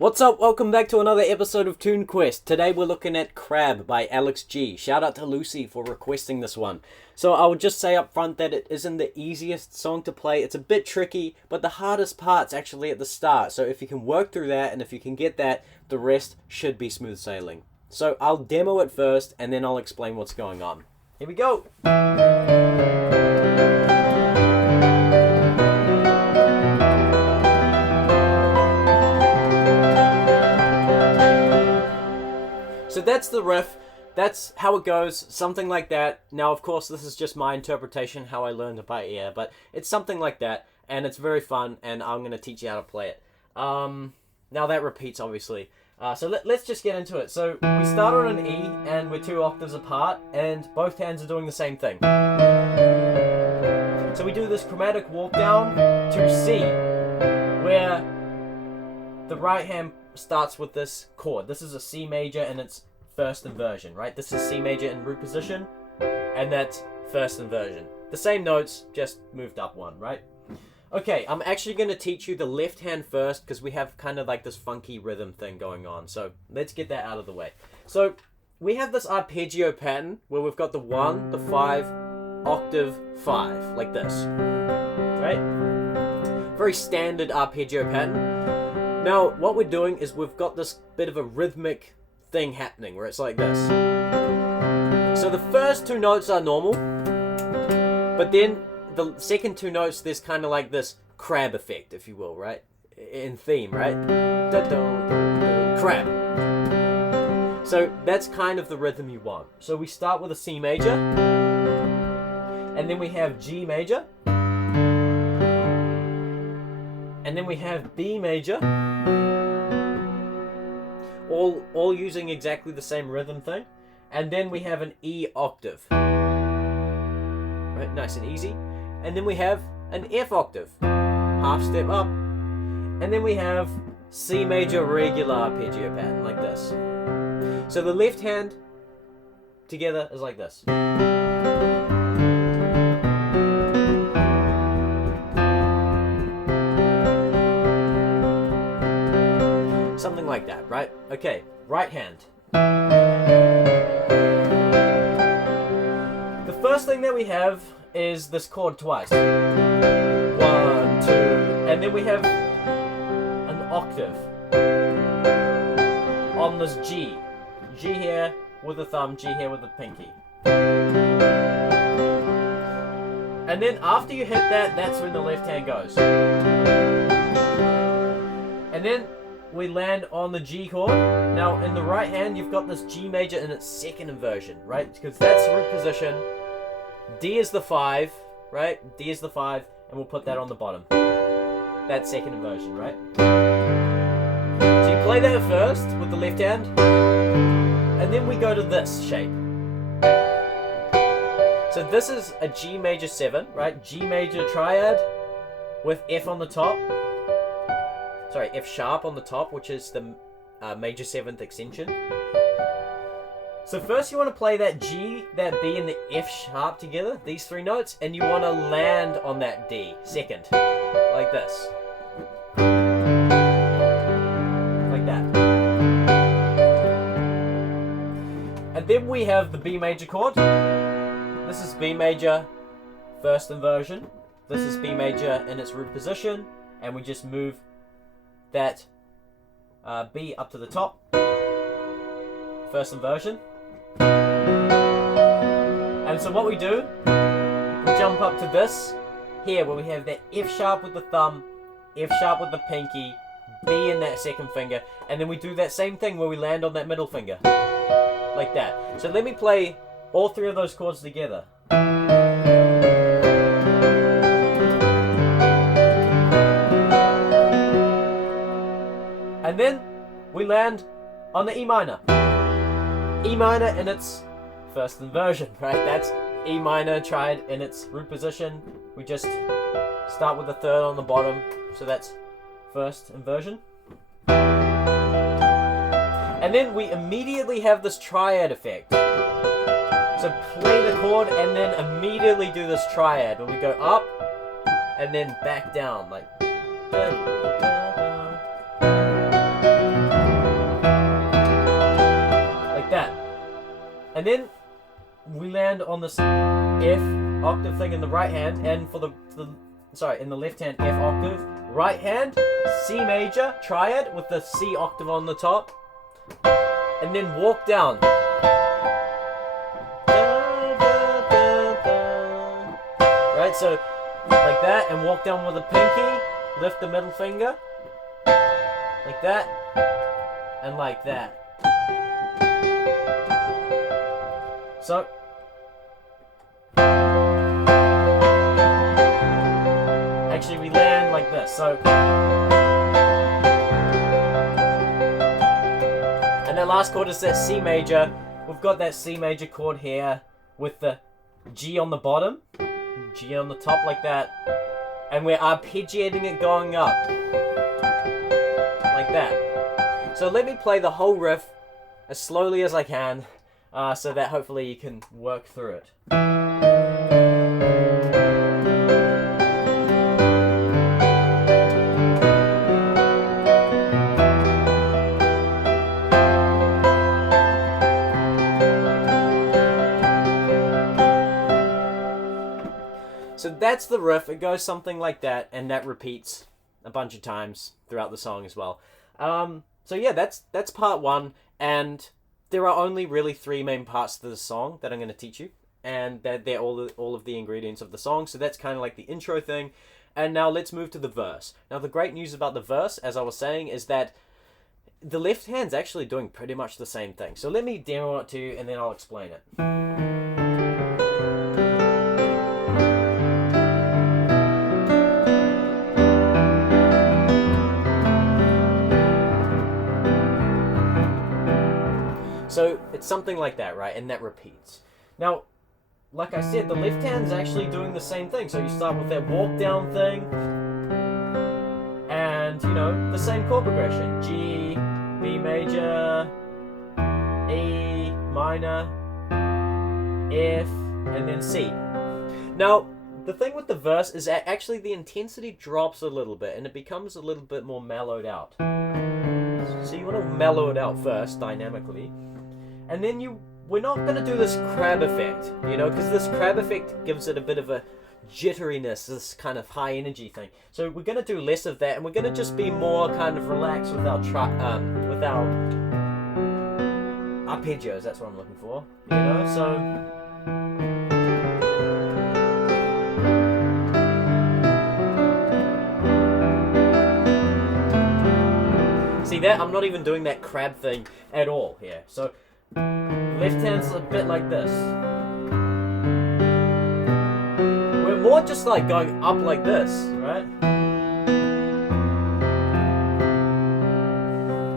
What's up? Welcome back to another episode of Tune Quest. Today we're looking at Crab by Alex G. Shout out to Lucy for requesting this one. So I would just say up front that it isn't the easiest song to play. It's a bit tricky, but the hardest part's actually at the start. So if you can work through that and if you can get that, the rest should be smooth sailing. So I'll demo it first and then I'll explain what's going on. Here we go! So that's the riff, that's how it goes, something like that. Now, of course, this is just my interpretation, how I learned it by ear, but it's something like that, and it's very fun, and I'm going to teach you how to play it. Now that repeats, obviously. So let's just get into it. So we start on an E, and we're 2 octaves apart, and both hands are doing the same thing. So we do this chromatic walk down to C, where the right hand starts with this chord. This is a C major in its first inversion, right? This is C major in root position, and that's first inversion. The same notes, just moved up one, right? Okay, I'm actually going to teach you the left hand first because we have kind of like this funky rhythm thing going on. So let's get that out of the way. So we have this arpeggio pattern where we've got the 1, the 5, octave 5, like this, right? Very standard arpeggio pattern. Now, what we're doing is we've got this bit of a rhythmic thing happening where it's like this. So the first 2 notes are normal, but then the second 2 notes, there's kind of like this crab effect, if you will, right? In theme, right? Crab. So that's kind of the rhythm you want. So we start with a C major, and then we have G major, and then we have B major, all using exactly the same rhythm thing, and then we have an E octave, right, nice and easy, and then we have an F octave, half step up, and then we have C major regular arpeggio pattern, like this. So the left hand together is like this. Something like that, right? Okay, right hand. The first thing that we have is this chord twice. 1, 2, and then we have an octave on this G. G here with the thumb, G here with the pinky. And then after you hit that, that's when the left hand goes. And then we land on the G chord. Now in the right hand you've got this G major in its second inversion, right? Because that's root position. D is the 5, right? D is the 5, and we'll put that on the bottom. That second inversion, right? So you play that first with the left hand, and then we go to this shape. So this is a G major 7, right? G major triad with F on the top. Sorry, F sharp on the top, which is the major 7th extension. So first you want to play that G, that B, and the F sharp together, these 3 notes, and you want to land on that D, second, like this. Like that. And then we have the B major chord. This is B major, first inversion. This is B major in its root position, and we just move that B up to the top, first inversion. And so what we do, we jump up to this here where we have that F sharp with the thumb, F sharp with the pinky, B in that second finger, and then we do that same thing where we land on that middle finger, like that. So let me play all 3 of those chords together. And then we land on the E minor. E minor in its first inversion, right? That's E minor triad in its root position. We just start with the 3rd on the bottom, so that's first inversion. And then we immediately have this triad effect. So play the chord and then immediately do this triad where we go up and then back down, like And then we land on this F octave thing in the right hand, and for the in the left hand, F octave, right hand, C major, triad with the C octave on the top, and then walk down. Right, so like that, and walk down with a pinky, lift the middle finger, like that, and like that. So, actually we land like this, so, and that last chord is that C major. We've got that C major chord here with the G on the bottom, G on the top like that, and we're arpeggiating it going up, like that. So let me play the whole riff as slowly as I can, so that hopefully you can work through it. So that's the riff. It goes something like that, and that repeats a bunch of times throughout the song as well. So yeah, that's part one, and there are only really 3 main parts to the song that I'm going to teach you, and they're all of the ingredients of the song. So that's kind of like the intro thing. And now let's move to the verse. Now the great news about the verse, as I was saying, is that the left hand's actually doing pretty much the same thing. So let me demo it to you, and then I'll explain it. So it's something like that, right? And that repeats. Now, like I said, the left hand's actually doing the same thing. So you start with that walk down thing, and you know, the same chord progression: G, B major, E minor, F, and then C. Now, the thing with the verse is that actually the intensity drops a little bit, and it becomes a little bit more mellowed out. So you want to mellow it out first, dynamically. And then we're not going to do this crab effect, you know, because this crab effect gives it a bit of a jitteriness, this kind of high energy thing. So we're going to do less of that, and we're going to just be more kind of relaxed with our arpeggios. That's what I'm looking for, you know. So see that? I'm not even doing that crab thing at all here. So left hand's a bit like this. We're more just like going up like this, right?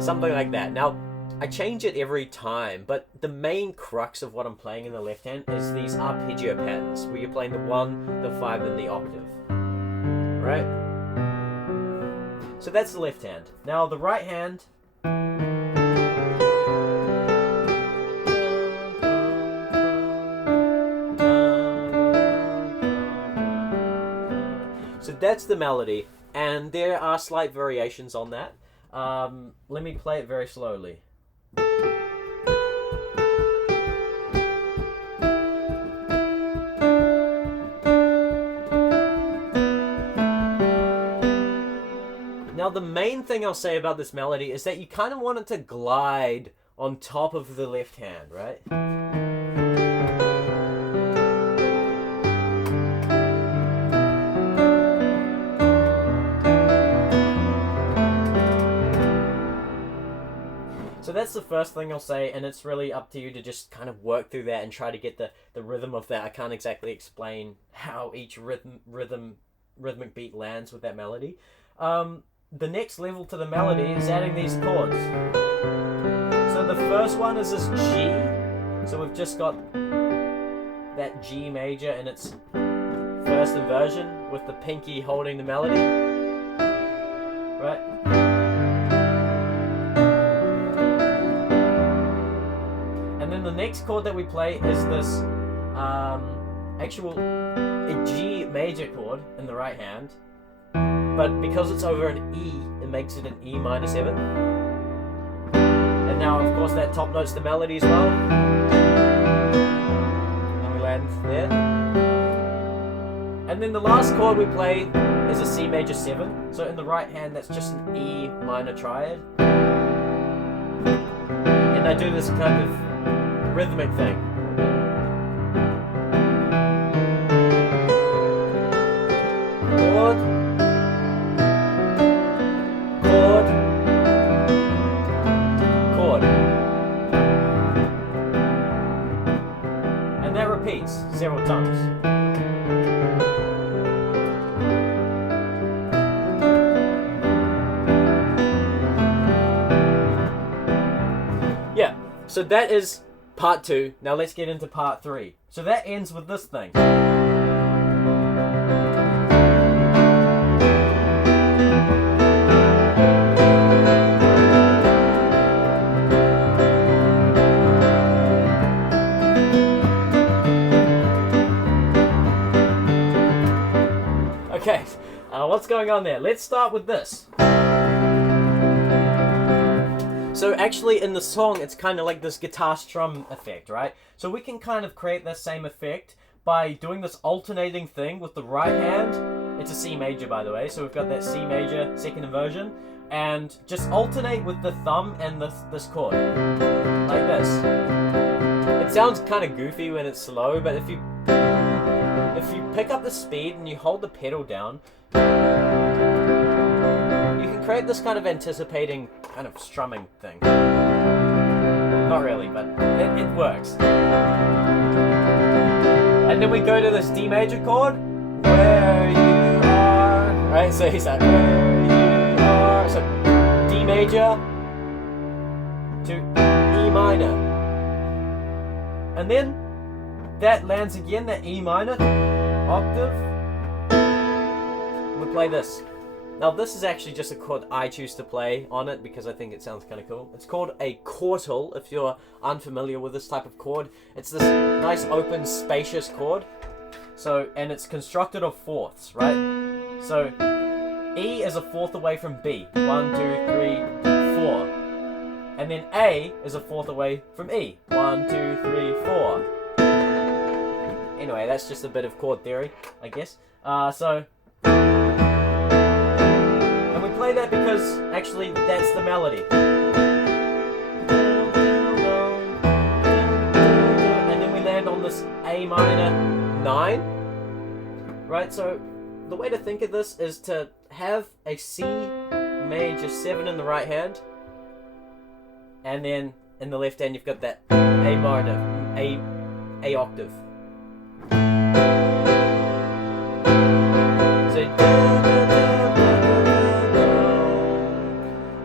Something like that. Now, I change it every time, but the main crux of what I'm playing in the left hand is these arpeggio patterns, where you're playing the 1, the 5, and the octave, right? So that's the left hand. Now the right hand, so that's the melody, and there are slight variations on that. Let me play it very slowly. Now the main thing I'll say about this melody is that you kind of want it to glide on top of the left hand, right? So that's the first thing I'll say, and it's really up to you to just kind of work through that and try to get the rhythm of that. I can't exactly explain how each rhythmic beat lands with that melody. The next level to the melody is adding these chords. So the first one is this G. So we've just got that G major in its first inversion with the pinky holding the melody. Right? And then the next chord that we play is this actual G major chord in the right hand. But because it's over an E, it makes it an E minor 7. And now, of course, that top note's the melody as well. and there. And then the last chord we play is a C major 7. So in the right hand, that's just an E minor triad. And I do this kind of rhythmic thing. Chord, chord, chord. And that repeats several times. Yeah, so that is part 2. Now let's get into part 3. So that ends with this thing. Okay, what's going on there? Let's start with this. So actually in the song, it's kind of like this guitar strum effect, right? So we can kind of create that same effect by doing this alternating thing with the right hand. It's a C major, by the way, so we've got that C major second inversion. And just alternate with the thumb and this chord, like this. It sounds kind of goofy when it's slow, but if you pick up the speed and you hold the pedal down, you can create this kind of anticipating kind of strumming thing. Not really, but it works. And then we go to this D major chord, where you are, right? So he's like, where you are. So D major to E minor. And then that lands again, that E minor octave. We play this. Now this is actually just a chord I choose to play on it because I think it sounds kind of cool. It's called a chordal, if you're unfamiliar with this type of chord. It's this nice open spacious chord. So, and it's constructed of fourths, right? So E is a fourth away from B. 1, 2, 3, 4. And then A is a fourth away from E. 1, 2, 3, 4. Anyway, that's just a bit of chord theory, I guess. And we play that because actually that's the melody. And then we land on this A minor 9. Right, so the way to think of this is to have a C major 7 in the right hand. And then in the left hand you've got that A minor, A octave.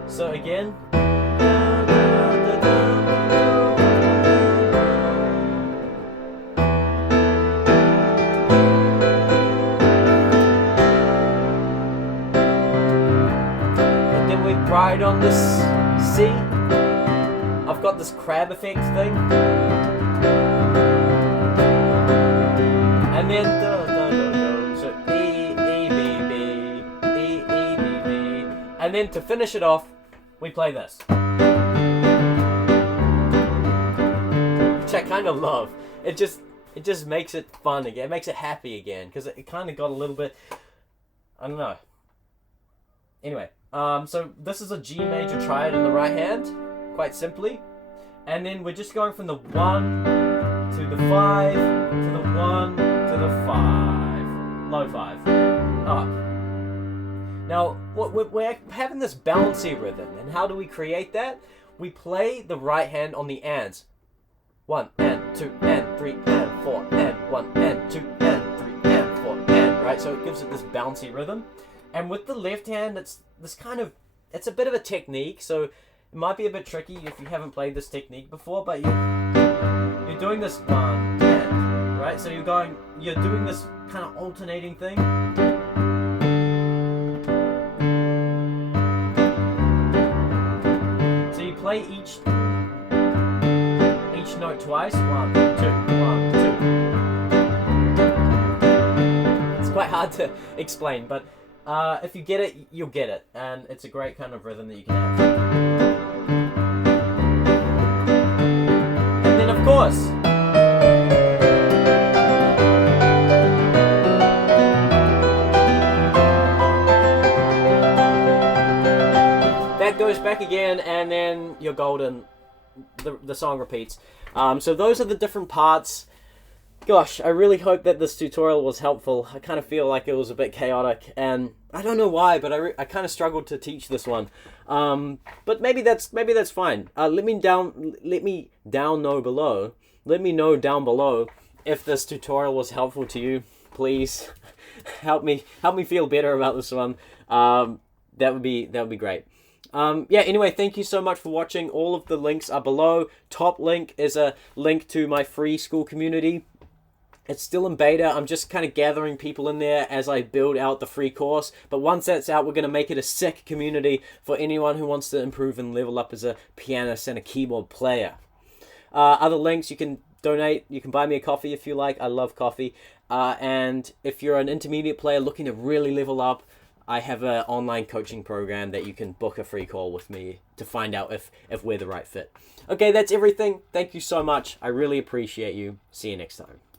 So again. And then we ride on this C. I've got this crab effect thing. And then so E, E, B, B, E, E, B, B. And then to finish it off, we play this. Which I kind of love. It just makes it fun again. It makes it happy again. Because it kind of got a little bit, I don't know. Anyway, so this is a G major triad in the right hand. Quite simply. And then we're just going from the 1 to the 5 to the 1 to the 5. Low 5. Up. Now, we're having this bouncy rhythm. And how do we create that? We play the right hand on the ands. 1 and 2 and 3 and 4 and 1 and 2 and 3 and 4 and, right? So it gives it this bouncy rhythm. And with the left hand, it's this kind of, it's a bit of a technique. So it might be a bit tricky if you haven't played this technique before, but you're doing this 1 and, right? So you're doing this kind of alternating thing. So you play each note twice. 1, 2, 1, 2. It's quite hard to explain, but if you get it, you'll get it, and it's a great kind of rhythm that you can have. And then, of course, back again, and then you're golden. The song repeats. So those are the different parts. Gosh, I really hope that this tutorial was helpful. I kind of feel like it was a bit chaotic, and I don't know why, but I kind of struggled to teach this one. But maybe that's fine. Let me know down below if this tutorial was helpful to you. Please help me feel better about this one. That would be great. Yeah, anyway, thank you so much for watching. All of the links are below. Top link is a link to my free school community. It's still in beta. I'm just kind of gathering people in there as I build out the free course. But once that's out, we're going to make it a sick community for anyone who wants to improve and level up as a pianist and a keyboard player. Other links, you can donate. You can buy me a coffee if you like. I love coffee. And if you're an intermediate player looking to really level up, I have an online coaching program that you can book a free call with me to find out if we're the right fit. Okay, that's everything. Thank you so much. I really appreciate you. See you next time.